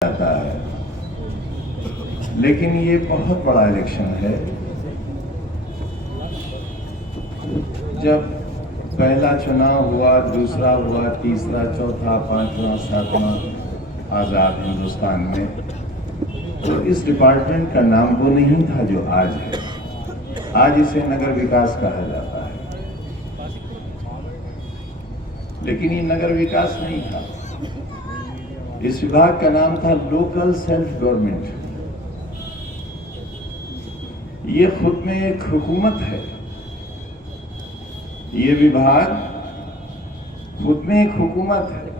जाता है, लेकिन ये बहुत बड़ा इलेक्शन है। जब पहला चुनाव हुआ, दूसरा हुआ, तीसरा, चौथा, पांचवा, सातवां आजाद हिंदुस्तान में, तो इस डिपार्टमेंट का नाम वो नहीं था जो आज है। आज इसे नगर विकास कहा जाता है, लेकिन ये नगर विकास नहीं था। इस विभाग का नाम था लोकल सेल्फ गवर्नमेंट। ये खुद में एक हुकूमत है। ये विभाग खुद में एक हुकूमत है।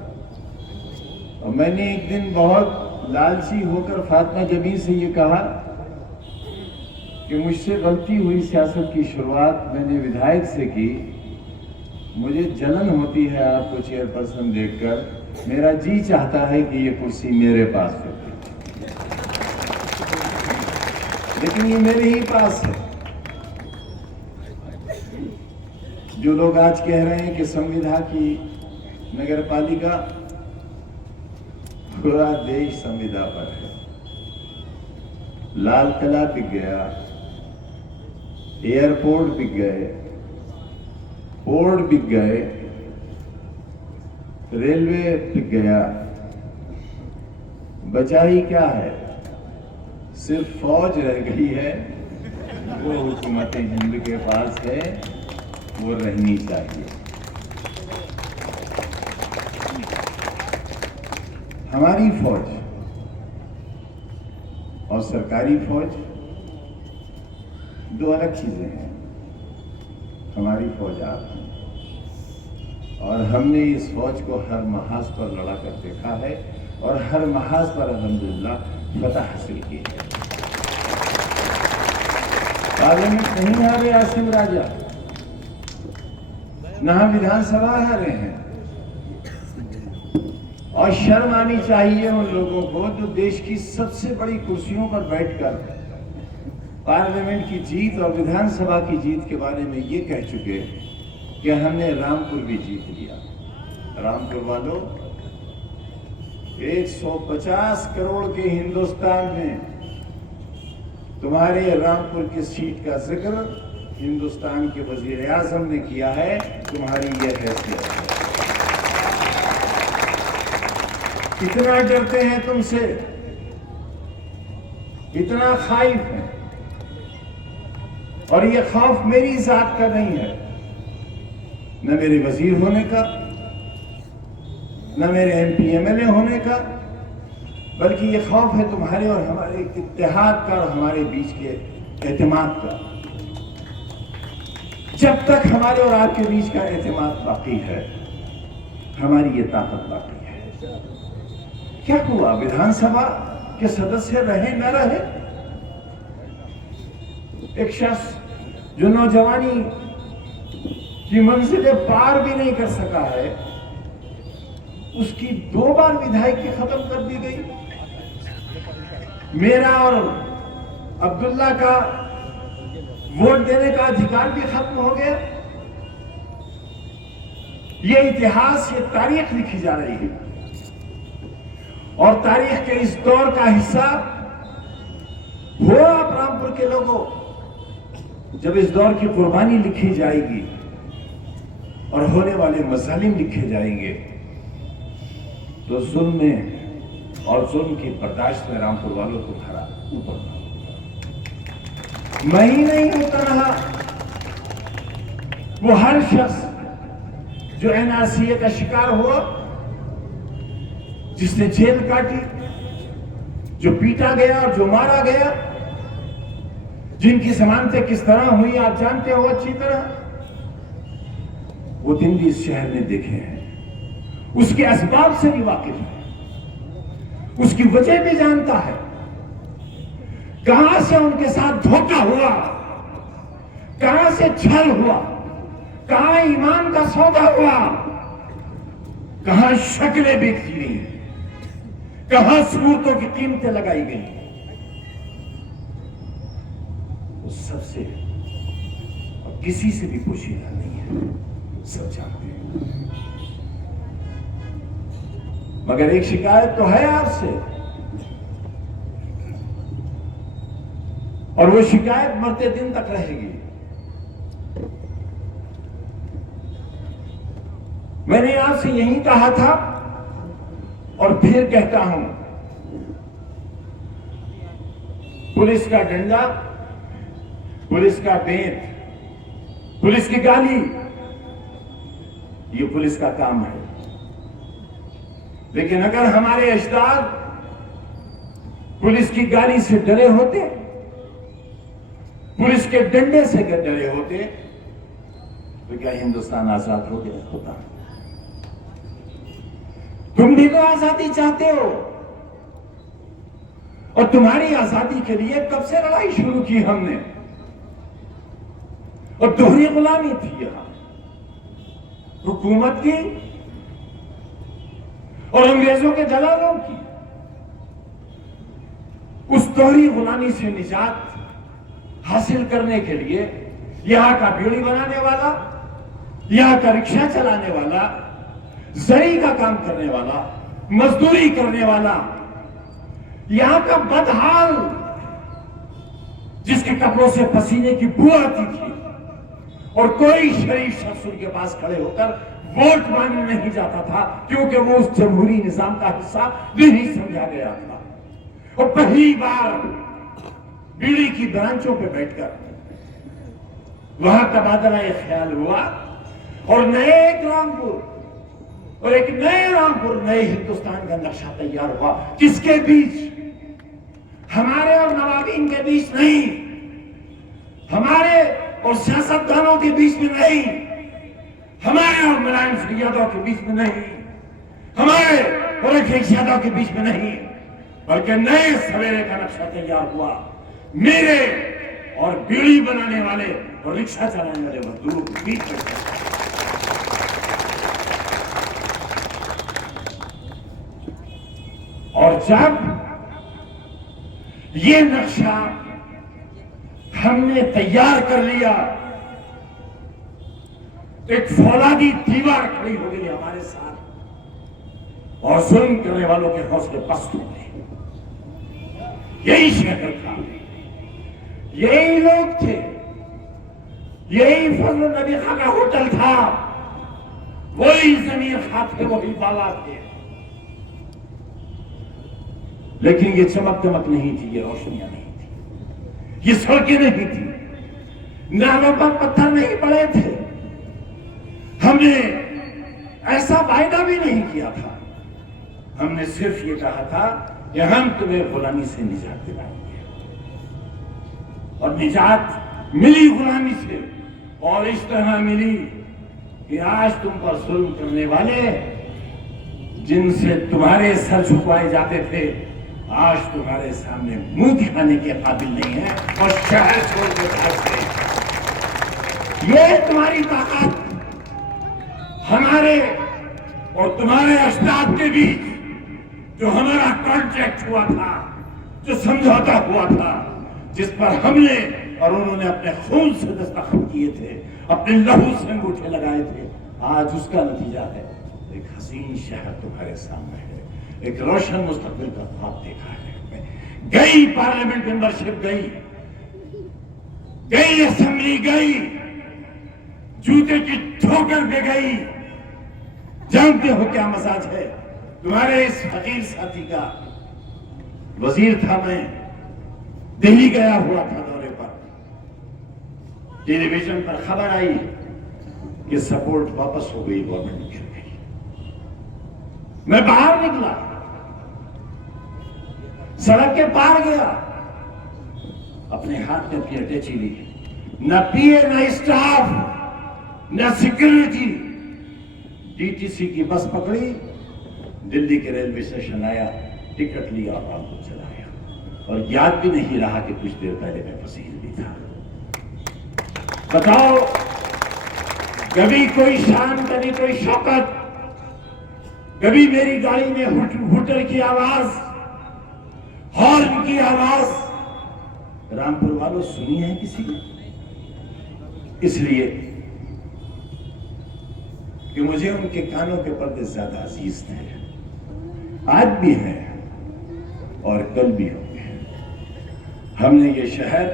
और मैंने एक दिन बहुत लालची होकर फातिमा जबी से ये कहा कि मुझसे गलती हुई, सियासत की शुरुआत मैंने विधायक से की। मुझे जलन होती है आपको चेयरपर्सन देखकर। मेरा जी चाहता है कि ये कुर्सी मेरे पास होती, लेकिन ये मेरे ही पास है। जो लोग आज कह रहे हैं कि संविधा की नगरपालिका, पूरा देश संविधा पर है। लाल किला बिक गया, एयरपोर्ट बिक गए, पोर्ट बिक गए, रेलवे बिक गया। बचा ही क्या है? सिर्फ फौज रह गई है। वो हुकूमत हिंद के पास है, वो रहनी चाहिए। हमारी फौज और सरकारी फौज दो अलग चीजें हैं। हमारी फौज आप हैं, और हमने इस फौज को हर महाज पर लड़ा कर देखा है, और हर महाज पर अल्हम्दुलिल्लाह फतह हासिल की है। पार्लियामेंट नहीं हारे आसिम राजा, न विधानसभा हारे हैं। और शर्म आनी चाहिए उन लोगों को जो देश की सबसे बड़ी कुर्सियों पर बैठकर पार्लियामेंट की जीत और विधानसभा की जीत के बारे में ये कह चुके कि हमने रामपुर भी जीत लिया। रामपुर वालों, 150 करोड़ के हिंदुस्तान में तुम्हारे रामपुर की सीट का जिक्र हिंदुस्तान के वजीर आजम ने किया है। तुम्हारी यह हैसियत है। इतना डरते हैं तुमसे, इतना खाइफ है। और ये खौफ मेरी जात का नहीं है, न मेरे वजीर होने का, न मेरे MP MLA होने का, बल्कि ये खौफ है तुम्हारे और हमारे इत्तेहाद का और हमारे बीच के एतमाद का। जब तक हमारे और आपके बीच का एतमाद बाकी है, हमारी ये ताकत बाकी है। क्या हुआ? विधानसभा के सदस्य रहे न रहे, एक शख्स जो नौजवानी की मंजिलें पार भी नहीं कर सका है, उसकी 2 बार विधायकी खत्म कर दी गई। मेरा और अब्दुल्ला का वोट देने का अधिकार भी खत्म हो गया। ये इतिहास, ये तारीख लिखी जा रही है, और तारीख के इस दौर का हिस्सा हो आप रामपुर के लोगों। जब इस दौर की कुर्बानी लिखी जाएगी और होने वाले मजालिम लिखे जाएंगे, तो जुल्म में और जुल्म की बर्दाश्त में रामपुर वालों तुम्हारा ऊपर मैं ही नहीं होता रहा। वो हर शख्स जो NRCA का शिकार हुआ, जिसने जेल काटी, जो पीटा गया और जो मारा गया, जिनकी जमानतें किस तरह हुई आप जानते हो अच्छी तरह। वो दिन भी इस शहर ने देखे हैं, उसके असबाब से भी वाकिफ है, उसकी वजह भी जानता है। कहां से उनके साथ धोखा हुआ, कहां से छल हुआ, कहां ईमान का सौदा हुआ, कहां शक्लें बिकती गई, कहां सूरतों की कीमतें लगाई गई। उस सबसे और किसी से भी पोशीदा नहीं है, सब जानते हैं। मगर एक शिकायत तो है आपसे, और वो शिकायत मरते दिन तक रहेगी। मैंने आपसे यही कहा था और फिर कहता हूं, पुलिस का डंडा, पुलिस का बेंत, पुलिस की गाली, ये पुलिस का काम है। लेकिन अगर हमारे अजदाद पुलिस की गाली से डरे होते, पुलिस के डंडे से डरे होते, तो क्या हिंदुस्तान आजाद हो गया होता? तुम भी तो आजादी चाहते हो, और तुम्हारी आजादी के लिए कब से लड़ाई शुरू की हमने, और दोहरी गुलामी थी यहां हुकूमत की और अंग्रेजों के दलालों की। उस दोहरी गुलामी से निजात हासिल करने के लिए यहां का बीड़ी बनाने वाला, यहां का रिक्शा चलाने वाला, जरी का काम करने वाला, मजदूरी करने वाला, यहां का बदहाल जिसके कपड़ों से पसीने की बू आती थी और कोई शरीफ शख्स उनके पास खड़े होकर वोट मांगने नहीं जाता था, क्योंकि वो उस जमहूरी निजाम का हिस्सा नहीं समझा गया था। और पहली बार बीड़ी की ब्रांचों पे बैठकर वहां तबादला ख्याल हुआ और नए एक रामपुर और एक नए रामपुर, नए हिंदुस्तान का नक्शा तैयार हुआ। किसके बीच? हमारे और नवाबीन के बीच नहीं, हमारे और सियासतदानों के बीच में नहीं, हमारे और मुलायम सिंह यादव के बीच में नहीं, हमारे और अखिलेश यादव के बीच में नहीं, बल्कि नए सवेरे का नक्शा तैयार हुआ मेरे और बीड़ी बनाने वाले और रिक्शा चलाने वाले मजदूरों के बीच में। और जब ये नक्शा हमने तैयार कर लिया, तो एक फौलादी दीवार खड़ी हो गई हमारे साथ और जुल्म करने वालों के हौसले पस्त हो गए। यही शहर था, यही लोग थे, यही फजल नबी खां का होटल था, वही जमीर खां थे, वही बाला थे। लेकिन ये चमक दमक नहीं थी, ये रोशनियां नहीं थी, ये सड़कें नहीं थी, नालों पर पत्थर नहीं पड़े थे। हमने ऐसा वायदा भी नहीं किया था, हमने सिर्फ ये कहा था कि हम तुम्हें गुलामी से निजात दिलाएंगे। और निजात मिली गुलामी से, और इस तरह मिली कि आज तुम पर जुल्म करने वाले, जिनसे तुम्हारे सर झुकवाए जाते थे, आज तुम्हारे सामने मुंह दिखाने के काबिल नहीं है और शहर छोड़ के भाग गए। ये तुम्हारी ताकत हमारे और तुम्हारे अजदाद के बीच जो हमारा कॉन्ट्रैक्ट हुआ था, जो समझौता हुआ था, जिस पर हमने और उन्होंने अपने खून से दस्तखत किए थे, अपने लहू से अंगूठे लगाए थे, आज उसका नतीजा है एक हसीन शहर तुम्हारे सामने है, एक रोशन मुस्तकबिल का ख्वाब देखा है। गई पार्लियामेंट मेंबरशिप गई, गई असेंबली गई, जूते की ठोकर पे गई। जानते हो क्या मजाज है तुम्हारे इस फकीर साथी का? वजीर था मैं, दिल्ली गया हुआ था दौरे पर, टेलीविजन पर खबर आई कि सपोर्ट वापस हो गई, गवर्नमेंट गिर गई। मैं बाहर निकला, सड़क के पार गया, अपने हाथ में अपनी अटैची ली, न पीए न स्टाफ न सिक्योरिटी, डीटीसी की बस पकड़ी, दिल्ली के रेलवे स्टेशन आया, टिकट लिया और रामपुर चला गया। और याद भी नहीं रहा कि कुछ देर पहले मैं फसील भी था। बताओ, कभी कोई शान, कभी कोई शौकत, कभी मेरी गाड़ी में हुटर की आवाज, हॉर्न की आवाज रामपुर वालों सुनी है किसी ने? इसलिए कि मुझे उनके कानों के पर्दे ज्यादा अजीज थे, आज भी हैं और कल भी होंगे। हमने ये शहर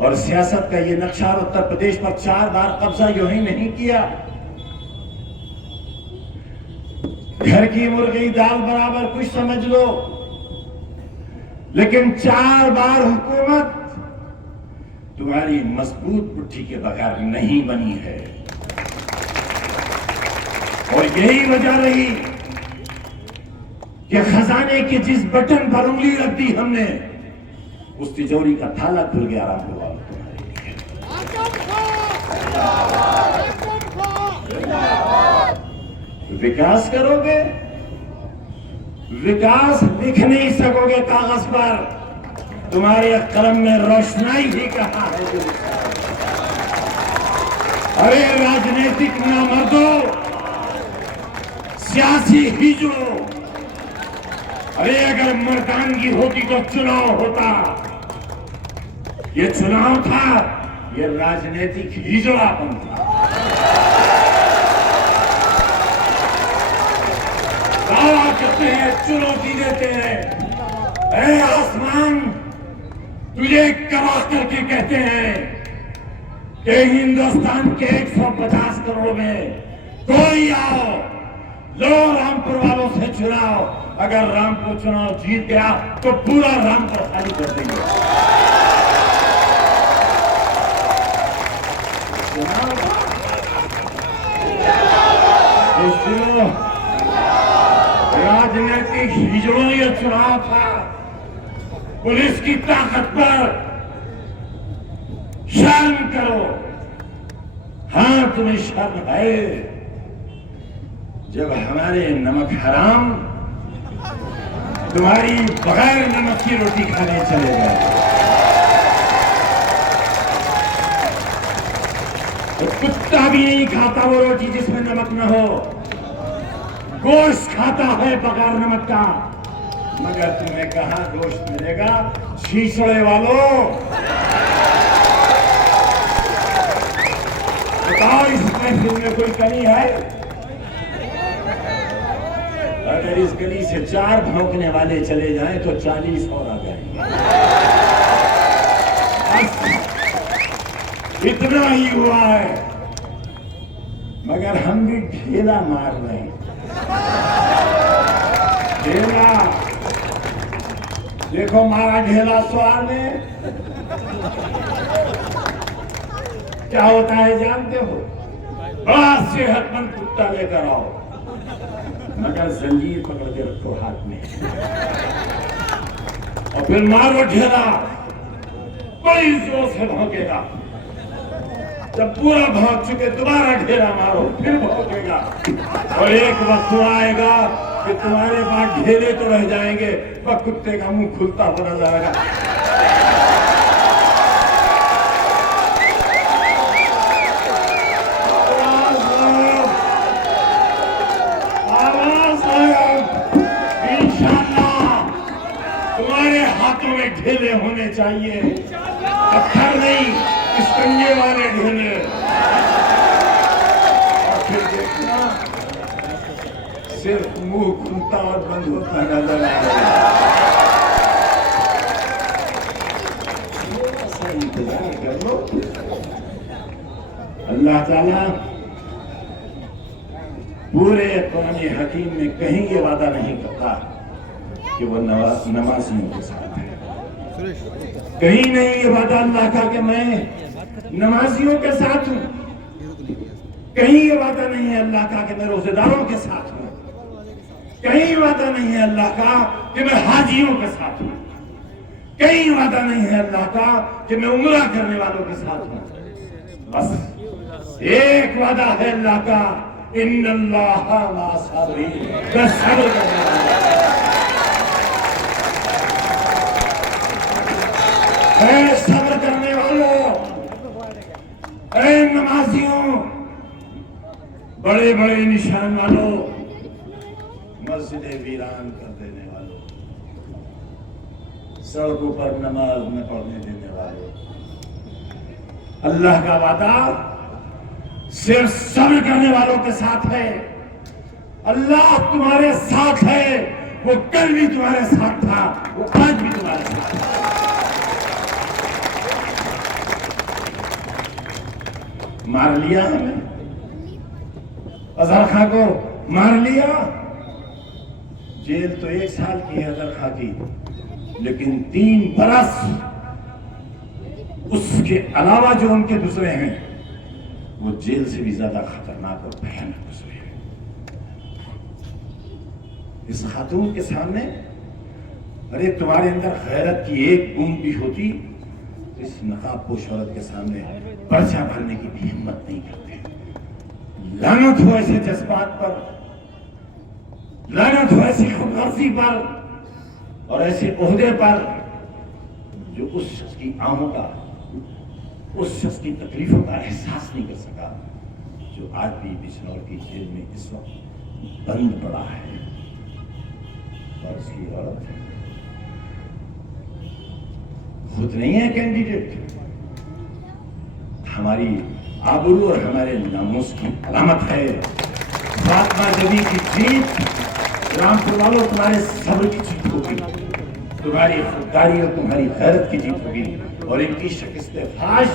और सियासत का ये नक्शा उत्तर प्रदेश पर 4 बार कब्जा यूं ही नहीं किया। घर की मुर्गी दाल बराबर कुछ समझ लो, लेकिन 4 बार हुकूमत तुम्हारी मजबूत मुट्ठी के बगैर नहीं बनी है। और यही वजह रही कि खजाने के जिस बटन पर उंगली रख दी हमने, उस तिजोरी का ताला खुल गया रामपुर वालों तुम्हारे। विकास करोगे, विकास लिख नहीं सकोगे कागज पर, तुम्हारे कलम में रोशनाई भी कहां है। अरे राजनीतिक नामर्दों, सियासी हिजड़ों, अरे अगर मर्दानगी होती तो चुनाव होता। ये चुनाव था, ये राजनीतिक हिजड़ापन था। दावा करते हैं, चुनौती देते हैं, अरे आसमान तुझे करा करके कहते हैं कि हिंदुस्तान के 150 करोड़ में कोई आओ, लो रामपुर वालों से चुनाव। अगर रामपुर चुनाव जीत गया तो पूरा रामपुर खाली कर देंगे। राजनीतिक हिजड़ों ये चुनाव था। पुलिस की ताकत पर शर्म करो। हाँ, तुम्हें शर्म है जब हमारे नमक हराम तुम्हारी बगैर नमक की रोटी खाने चले गए। तो कुत्ता भी नहीं खाता वो रोटी जिसमें नमक न हो। गोश्त खाता है बगैर नमक का, मगर तुम्हें कहां गोश्त मिलेगा छीछड़े वालों। बताओ, इस महफिल में कोई कमी है? अगर इस गली से 4 भौंकने वाले चले जाएं तो 40 और आ जाएंगे। इतना ही हुआ है, मगर हम भी ढेला मार रहे हैं। ढेला देखो, मारा ढेला सवार में क्या होता है जानते हो? बड़ा सेहतमंद कुत्ता लेकर आओ, मगर जंजीर पकड़ के रखो हाथ में, और फिर मारो ढेला, बड़ी जोर से भौंकेगा। जब पूरा भौंक चुके दोबारा ढेला मारो, फिर भौंकेगा। और एक वक्त आएगा कि तुम्हारे पास ढेले तो रह जाएंगे, पर कुत्ते का मुंह खुलता हुआ नजर आएगा। ढेले होने चाहिए, पत्थर नहीं, इस्कंजे वाले ढेले। और फिर देखना, सिर्फ मुंह खुलता और बंद होता नजर आएगा। इंतजार कर लो। अल्लाह ताला पूरे कुरान हकीम में कहीं ये वादा नहीं करता कि वो नमाजियों के साथ है। कहीं नहीं ये वादा अल्लाह का कि मैं नमाजियों के साथ हूं। कहीं ये वादा नहीं है अल्लाह का कि मैं रोजेदारों के साथ हूं। कहीं वादा नहीं है अल्लाह का कि मैं हाजियों के साथ हूं। कहीं वादा नहीं है अल्लाह का कि मैं उम्रा करने वालों के साथ हूं। बस एक वादा है अल्लाह का, इन्नल्लाह मा साबिरीन, मैं सब्र करने वाला। ऐ सब्र करने वालों, ऐ नमाजियों, बड़े बड़े निशान वालों, मस्जिदें वीरान कर देने वालों, सड़कों पर नमाज न पढ़ने देने वालों, अल्लाह का वादा सिर्फ सब्र करने वालों के साथ है। अल्लाह तुम्हारे साथ है, वो कल भी तुम्हारे साथ था, वो आज भी तुम्हारे साथ है। मार लिया हमें, अजहर खां को मार लिया। जेल तो 1 साल की है अजहर खां की, लेकिन 3 बरस उसके अलावा जो उनके गुजरे हैं वो जेल से भी ज्यादा खतरनाक और भयानक गुजरे हैं। इस खातून के सामने, अरे तुम्हारे अंदर गैरत की एक बूंद भी होती तो इस नकाबपोश औरत के सामने पर्चा भरने की भी हिम्मत नहीं करते। लानत हो ऐसे जज्बात पर, लानत हो ऐसी खुदगर्जी पर और ऐसे ओहदे पर जो उस शख्स की आहों का, उस शख्स की तकलीफों का एहसास नहीं कर सका, जो आज भी बिजनौर की जेल में इस वक्त बंद पड़ा है। और उसकी औरत खुद नहीं है कैंडिडेट, हमारी आबरू और हमारे नामूस की अलामत है। फातिमा जबी की जीत, रामपुर वालों तुम्हारे सब्र की जीत होगी, तुम्हारी खुददारी और तुम्हारी गैरत की जीत होगी, और इनकी शिकस्त फाश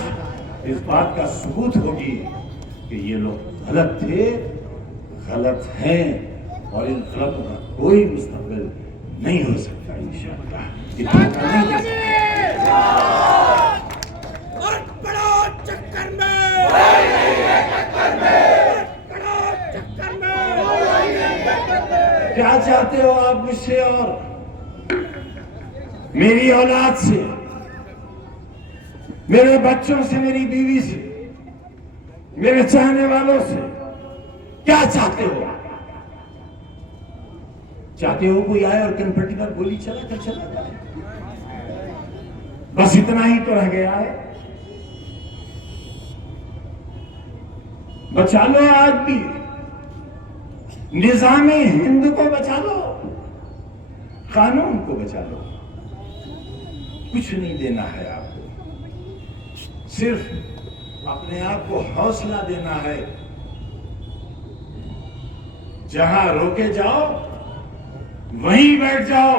इस बात का सबूत होगी कि ये लोग गलत थे, गलत हैं, और इन गलतों का कोई मुस्तकबिल नहीं हो सकता इंशाअल्लाह। क्या चाहते हो आप मुझसे और मेरी औलाद से, मेरे बच्चों से, मेरी बीवी से, मेरे चाहने वालों से? क्या चाहते हो? चाहते हो कोई आए और कनपट्टी पर गोली चला कर चला जाए? बस इतना ही तो रह गया है। बचा लो आज भी, निजामे हिंद को बचा लो, कानून को बचा लो। कुछ नहीं देना है आपको, सिर्फ अपने आप को हौसला देना है। जहां रोके जाओ वहीं बैठ जाओ,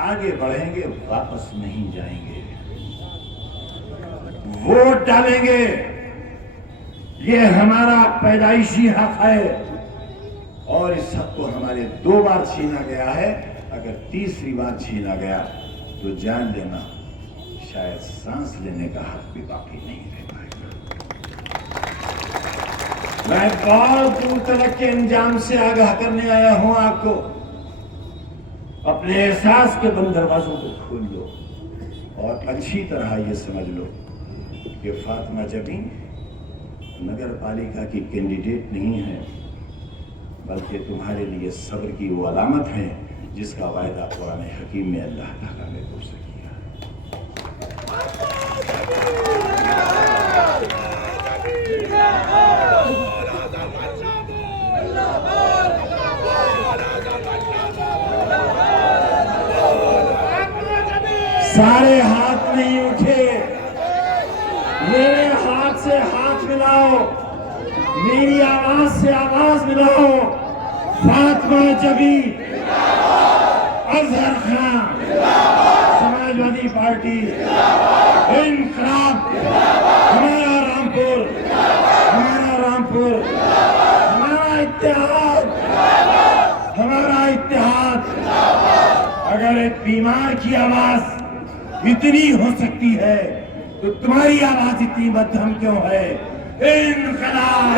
आगे बढ़ेंगे, वापस नहीं जाएंगे। वोट डालेंगे, ये हमारा पैदाइशी हक है, और इस हक को हमारे 2 बार छीना गया है। अगर तीसरी बार छीना गया तो जान लेना, शायद सांस लेने का हक भी बाकी नहीं रह पाएगा। मैं बहुत दूर तक के अंजाम से आगाह करने आया हूं आपको। अपने एहसास के बंद दरवाजों को खोल लो और अच्छी तरह ये समझ लो कि फातिमा जबी नगर पालिका की कैंडिडेट नहीं है, बल्कि तुम्हारे लिए सब्र की वो अलामत है जिसका वायदा कुरान हकीम में अल्लाह ताला ने तुमसे किया सारे हाथ नहीं उठे, मेरे हाथ से हाथ मिलाओ, मेरी आवाज से आवाज मिलाओ। फातिमा जबी, अजहर खां, समाजवादी पार्टी, इंकलाब, हमारा रामपुर, हमारा रामपुर, हमारा इत्तेहाद, हमारा इत्तेहाद। अगर एक बीमार की आवाज इतनी हो सकती है तो तुम्हारी आवाज इतनी मध्यम क्यों है? इंकलाब।